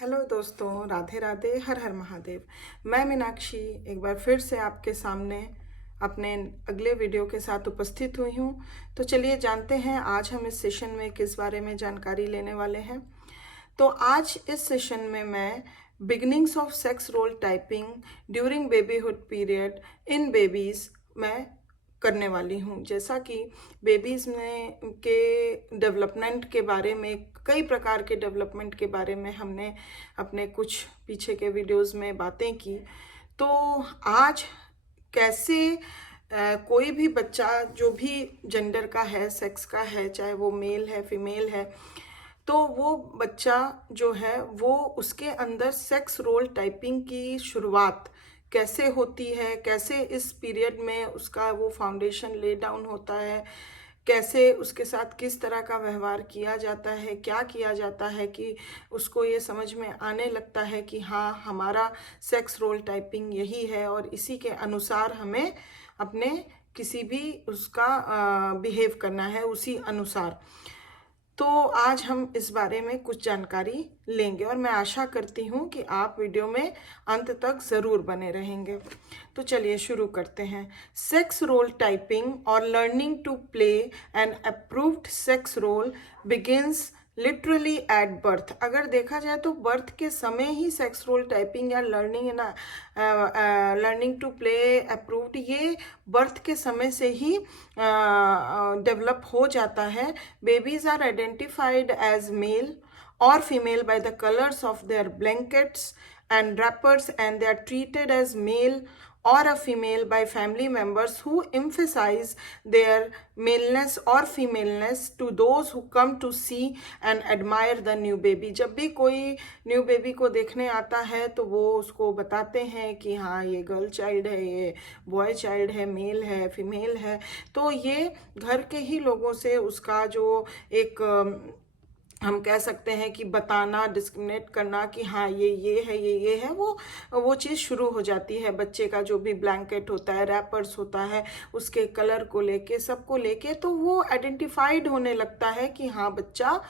Hello दोस्तों, राधे राधे, हर हर महादेव। मैं मीनाक्षी एक बार फिर से आपके सामने अपने अगले वीडियो के साथ उपस्थित हुई हूँ। तो चलिए जानते हैं आज हम इस सेशन में किस बारे में जानकारी लेने वाले हैं। तो आज इस सेशन में मैं beginnings of sex role typing during babyhood period in babies में करने वाली हूँ। जैसा कि बेबीज़ में के डेवलपमेंट के बारे में, कई प्रकार के डेवलपमेंट के बारे में हमने अपने कुछ पीछे के वीडियोस में बातें की। तो आज कैसे कोई भी बच्चा जो भी जेंडर का है, सेक्स का है, चाहे वो मेल है फीमेल है, तो वो बच्चा जो है वो उसके अंदर सेक्स रोल टाइपिंग की शुरुआत कैसे होती है, कैसे इस पीरियड में उसका वो फाउंडेशन ले डाउन होता है, कैसे उसके साथ किस तरह का व्यवहार किया जाता है, क्या किया जाता है कि उसको ये समझ में आने लगता है कि हाँ, हमारा सेक्स रोल टाइपिंग यही है और इसी के अनुसार हमें अपने किसी भी उसका बिहेव करना है उसी अनुसार। तो आज हम इस बारे में कुछ जानकारी लेंगे और मैं आशा करती हूँ कि आप वीडियो में अंत तक ज़रूर बने रहेंगे। तो चलिए शुरू करते हैं। सेक्स रोल टाइपिंग और learning to play an approved sex role begins literally at birth. अगर देखा जाए तो बर्थ के समय ही सेक्स रोल टाइपिंग या लर्निंग टू प्ले अप्रूव्ड ये बर्थ के समय से ही डेवलप हो जाता है। Babies are identified as male or female by the colors of their blankets and wrappers, and they are treated as male or a female by family members who emphasize their maleness or femaleness to those who come to see and admire the new baby। जब भी कोई new baby को देखने आता है तो वो उसको बताते हैं कि हाँ, ये गर्ल चाइल्ड है, ये बॉय चाइल्ड है, मेल है, फीमेल है। तो ये घर के ही लोगों से उसका जो एक हम कह सकते हैं कि बताना, डिस्क्रिमिनेट करना कि हाँ, ये है, ये है, वो चीज़ शुरू हो जाती है। बच्चे का जो भी ब्लैंकेट होता है, रैपर्स होता है, उसके कलर को लेके, सबको लेके, तो वो आइडेंटिफाइड होने लगता है कि हाँ, बच्चा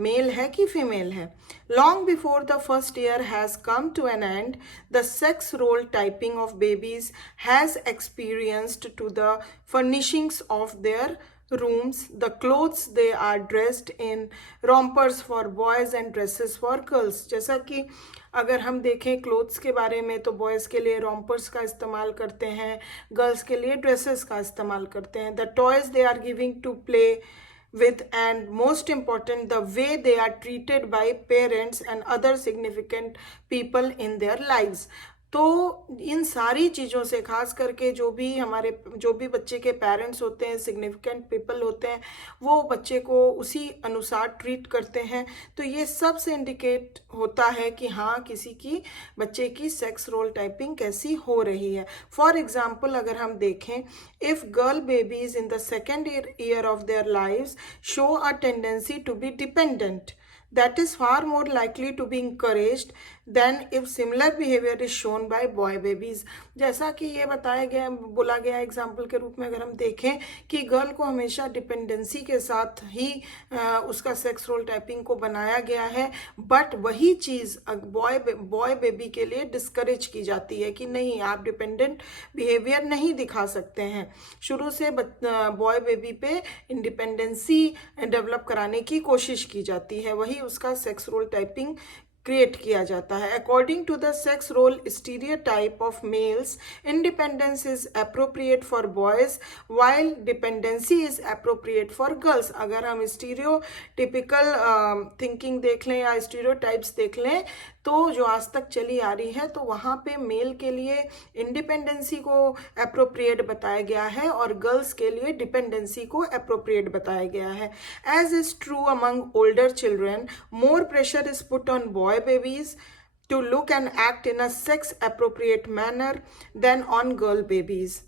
मेल है कि फीमेल है। Long before the first year has come to an end, the sex role typing of babies has experienced to the furnishings of their rooms, the clothes they are dressed in, rompers for boys and dresses for girls। जैसा कि अगर हम देखें clothes के बारे में तो boys के लिए रोम्पर्स का इस्तेमाल करते हैं, गर्ल्स के लिए ड्रेसेस का इस्तेमाल करते हैं। The toys they are giving to play with, and most important, the way they are treated by parents and other significant people in their lives। तो इन सारी चीज़ों से, खास करके जो भी बच्चे के पेरेंट्स होते हैं, सिग्निफिकेंट पीपल होते हैं, वो बच्चे को उसी अनुसार ट्रीट करते हैं। तो ये सब से इंडिकेट होता है कि हाँ, किसी की बच्चे की सेक्स रोल टाइपिंग कैसी हो रही है। फॉर एग्जाम्पल अगर हम देखें, if girl babies in the second year of their lives show a tendency to be dependent, that is far more likely to be encouraged than if similar behavior is shown by boy babies। जैसा कि ये बोला गया example के रूप में अगर हम देखें कि गर्ल को हमेशा डिपेंडेंसी के साथ ही उसका सेक्स रोल टाइपिंग को बनाया गया है, बट वही चीज़ बॉय बेबी के लिए डिस्करेज की जाती है कि नहीं, आप डिपेंडेंट बिहेवियर नहीं दिखा सकते हैं। शुरू से बॉय बेबी पे इंडिपेंडेंसी डेवलप कराने की कोशिश की जाती है, वही उसका सेक्स रोल टाइपिंग क्रिएट किया जाता है। According to the sex role stereotype of males, independence is appropriate for boys while dependency is appropriate for girls. अगर हम स्टीरियोटिपिकल थिंकिंग देख लें या स्टीरियोटाइप्स देख लें तो जो आज तक चली आ रही है, तो वहाँ पे मेल के लिए इंडिपेंडेंसी को अप्रोप्रिएट बताया गया है और गर्ल्स के लिए डिपेंडेंसी को अप्रोप्रिएट बताया गया है। As is true among older children, more pressure is put on boy babies to look and act in a sex appropriate manner than on girl babies।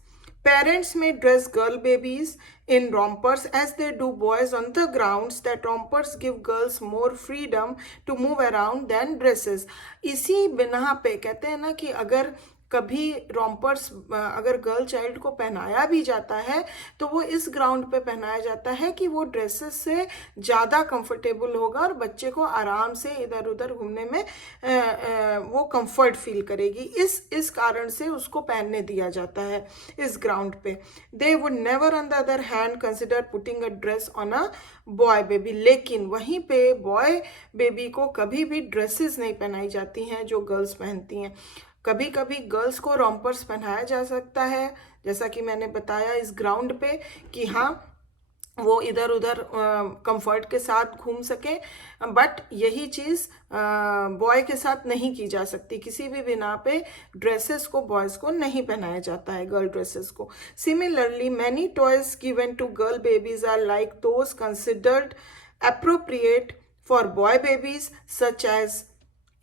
Parents may dress girl babies in rompers as they do boys on the grounds that rompers give girls more freedom to move around than dresses। इसी बिना पे कहते हैं ना कि अगर कभी रोम्पर्स अगर गर्ल चाइल्ड को पहनाया भी जाता है तो वो इस ग्राउंड पे पहनाया जाता है कि वो ड्रेसेस से ज़्यादा कंफर्टेबल होगा और बच्चे को आराम से इधर उधर घूमने में वो कंफर्ट फील करेगी। इस कारण से उसको पहनने दिया जाता है इस ग्राउंड पे। They would never on the other hand consider putting a dress on a boy baby, लेकिन वहीं पे बॉय बेबी को कभी भी ड्रेसेस नहीं पहनाई जाती हैं जो गर्ल्स पहनती हैं। कभी कभी गर्ल्स को रोम्पर्स पहनाया जा सकता है, जैसा कि मैंने बताया इस ग्राउंड पे, कि हाँ वो इधर उधर कंफर्ट के साथ घूम सके, बट यही चीज़ बॉय के साथ नहीं की जा सकती। किसी भी बिना पे ड्रेसेस को बॉयज़ को नहीं पहनाया जाता है, गर्ल ड्रेसेस को। Similarly many toys given to girl babies are like those considered appropriate for boy babies, such as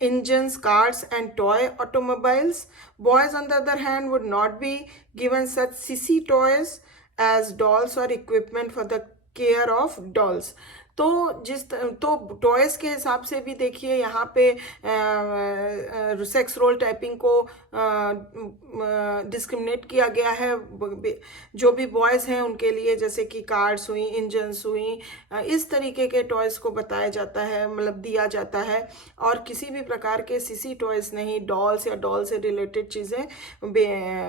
engines, cars, and toy automobiles. Boys, on the other hand, would not be given such sissy toys as dolls or equipment for the care of dolls. तो toys के हिसाब से भी देखिए यहाँ पे sex role typing को discriminate किया गया है। जो भी बॉयज़ हैं उनके लिए, जैसे कि कार्स हुई, इंजन्स हुई, इस तरीके के टॉयज़ को बताया जाता है, मतलब दिया जाता है, और किसी भी प्रकार के सीसी टॉयज़ नहीं, डॉल्स या डॉल से रिलेटेड चीज़ें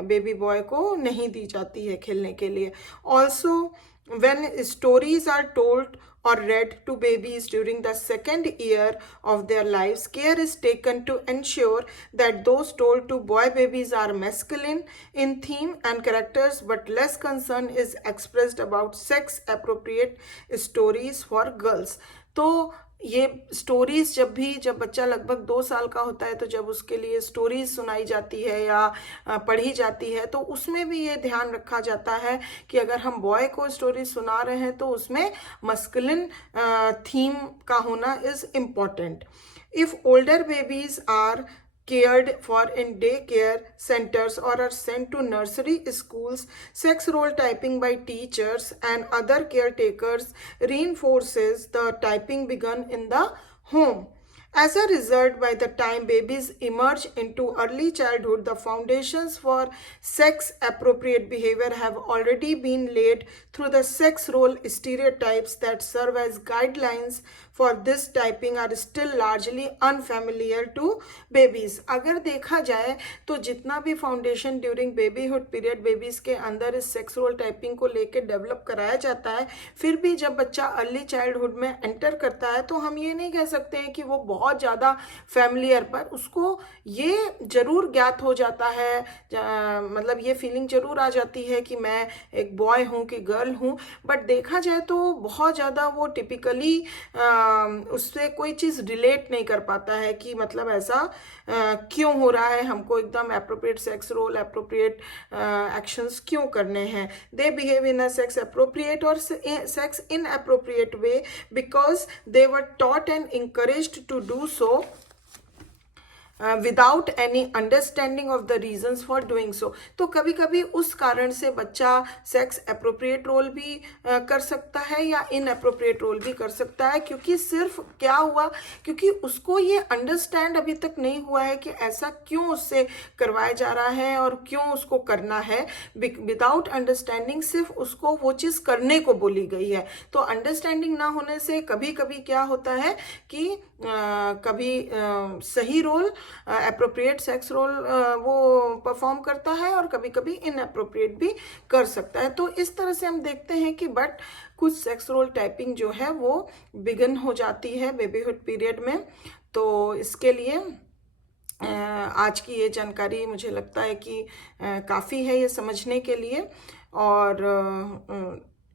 बेबी बॉय को नहीं दी जाती है खेलने के लिए। Also when stories are told or read to babies during the second year of their lives, care is taken to ensure that those told to boy babies are masculine in theme and characters, but less concern is expressed about sex appropriate stories for girls. तो ये stories जब बच्चा लगभग 2 साल का होता है, तो जब उसके लिए स्टोरीज सुनाई जाती है या पढ़ी जाती है, तो उसमें भी ये ध्यान रखा जाता है कि अगर हम बॉय को स्टोरीज सुना रहे हैं तो उसमें मस्कुलिन थीम का होना is important. If older babies are cared for in daycare centers or are sent to nursery schools, sex role typing by teachers and other caretakers reinforces the typing begun in the home. As a result, by the time babies emerge into early childhood, the foundations for sex appropriate behavior have already been laid through the sex role stereotypes that serve as guidelines for this typing are still largely unfamiliar to babies. अगर देखा जाए तो जितना भी foundation during babyhood period babies के अंदर इस sex role typing को लेकर डेवलप कराया जाता है, फिर भी जब बच्चा अर्ली चाइल्डहुड में एंटर करता है तो हम ये नहीं कह सकते हैं कि वो बहुत ज़्यादा फैमिलियर, पर उसको ये जरूर ज्ञात हो जाता है, मतलब ये फीलिंग जरूर आ जाती है कि मैं एक बॉय हूँ कि गर्ल हूँ, बट देखा जाए तो बहुत ज़्यादा वो टिपिकली उससे कोई चीज़ रिलेट नहीं कर पाता है कि मतलब ऐसा क्यों हो रहा है, हमको एकदम appropriate sex role, appropriate actions क्यों करने हैं। They behave in a sex appropriate और sex inappropriate way because they were taught and encouraged to do so without any understanding of the reasons for doing so. तो कभी कभी उस कारण से बच्चा सेक्स अप्रोप्रिएट रोल भी कर सकता है या इन अप्रोप्रिएट रोल भी कर सकता है, क्योंकि सिर्फ क्या हुआ, क्योंकि उसको ये अंडरस्टैंड अभी तक नहीं हुआ है कि ऐसा क्यों उससे करवाया जा रहा है और क्यों उसको करना है। विदाउट अंडरस्टैंडिंग सिर्फ उसको वो चीज़ करने को बोली गई है। तो अंडरस्टैंडिंग ना होने से कभी कभी क्या होता है कि कभी सही रोल एप्रोप्रिएट सेक्स रोल वो परफॉर्म करता है और कभी कभी इनएप्रोप्रिएट भी कर सकता है। तो इस तरह से हम देखते हैं कि बट कुछ सेक्स रोल टाइपिंग जो है वो बिगन हो जाती है बेबीहुड पीरियड में। तो इसके लिए आज की ये जानकारी मुझे लगता है कि काफ़ी है ये समझने के लिए। और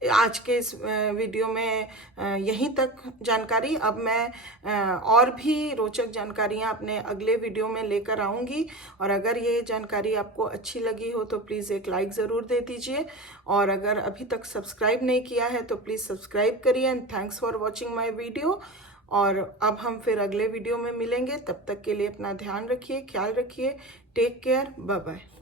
आज के इस वीडियो में यहीं तक जानकारी। अब मैं और भी रोचक जानकारियां अपने अगले वीडियो में लेकर आऊँगी, और अगर ये जानकारी आपको अच्छी लगी हो तो प्लीज़ एक लाइक ज़रूर दे दीजिए, और अगर अभी तक सब्सक्राइब नहीं किया है तो प्लीज़ सब्सक्राइब करिए। And thanks for watching my video. और अब हम फिर अगले वीडियो में मिलेंगे, तब तक के लिए अपना ध्यान रखिए, ख्याल रखिए, टेक केयर, बाय बाय।